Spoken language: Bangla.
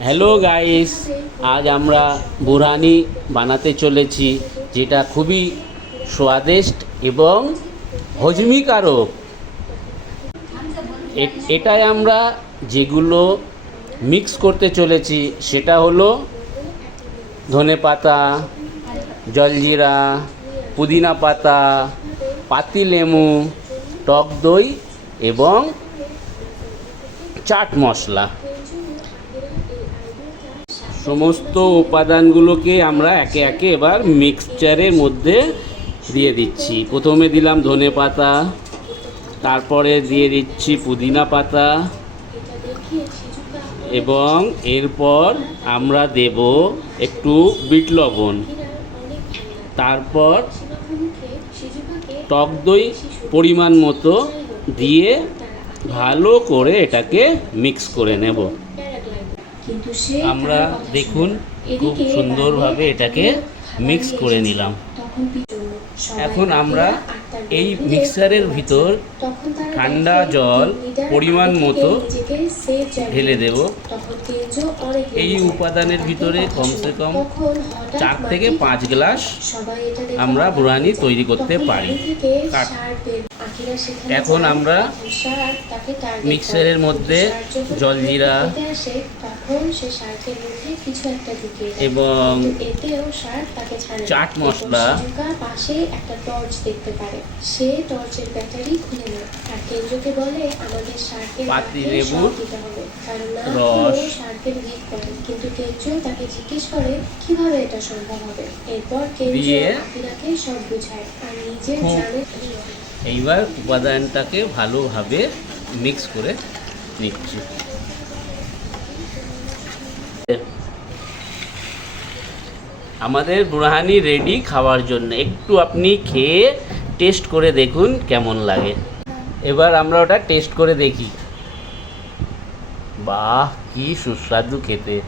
হ্যালো গাইস আজ আমরা বুরানি বানাতে চলেছি, যেটা খুবই স্বাদিষ্ট এবং হজমিকারক। এ- এটায় আমরা যেগুলো মিক্স করতে চলেছি, সেটা হলো ধনে পাতা, জলজিরা, পুদিনা পাতা, পাতি পাতিলেবু টক দই এবং চাট মশলা। সমস্ত উপাদানগুলোকে আমরা একে একে এবার মিক্সচারের মধ্যে দিয়ে দিচ্ছি। প্রথমে দিলাম ধনে পাতা, তারপরে দিয়ে দিচ্ছি পুদিনা পাতা এবং এরপর আমরা দেব একটু বিট লবণ। তারপর টক দই পরিমাণ মতো দিয়ে ভালো করে এটাকে মিক্স করে নেব। আমরা দেখুন খুব সুন্দরভাবে এটাকে মিক্স করে নিলাম। এখন আমরা এই মিক্সারের ভিতর ঠান্ডা জল পরিমাণ মতো ঢেলে দেব। এই উপাদানের ভিতরে কমসে কম চার থেকে পাঁচ গ্লাস আমরা বুড়ানি তৈরি করতে পারি। এখন আমরা মিক্সারের মধ্যে জলজিরা এবং চাট মশলা পাশে একটা টর্চ দেখতে পারে। সে টর্চের ব্যাটারি খুলে নেয়। আর কেন্দ্রকে বলে আমাদের শার্কের পাতি লেবু, কারণ রস। শার্কের উইক করে কিন্তু কেন্দ্র তাকে জিজ্ঞেস করে কীভাবে এটা সম্ভব হবে? এরপর কেন্দ্র আকিরাকে সব বুঝায়। আর নিজের জানে এইবার উপাদানটাকে ভালোভাবে মিক্স করে নিচ্ছি। আমাদের বুড়হানি রেডি খাওয়ার জন্য। একটু আপনি খেয়ে টেস্ট করে দেখুন কেমন লাগে। এবার আমরা ওটা টেস্ট করে দেখি। বাহ, কি সুস্বাদু খেতে।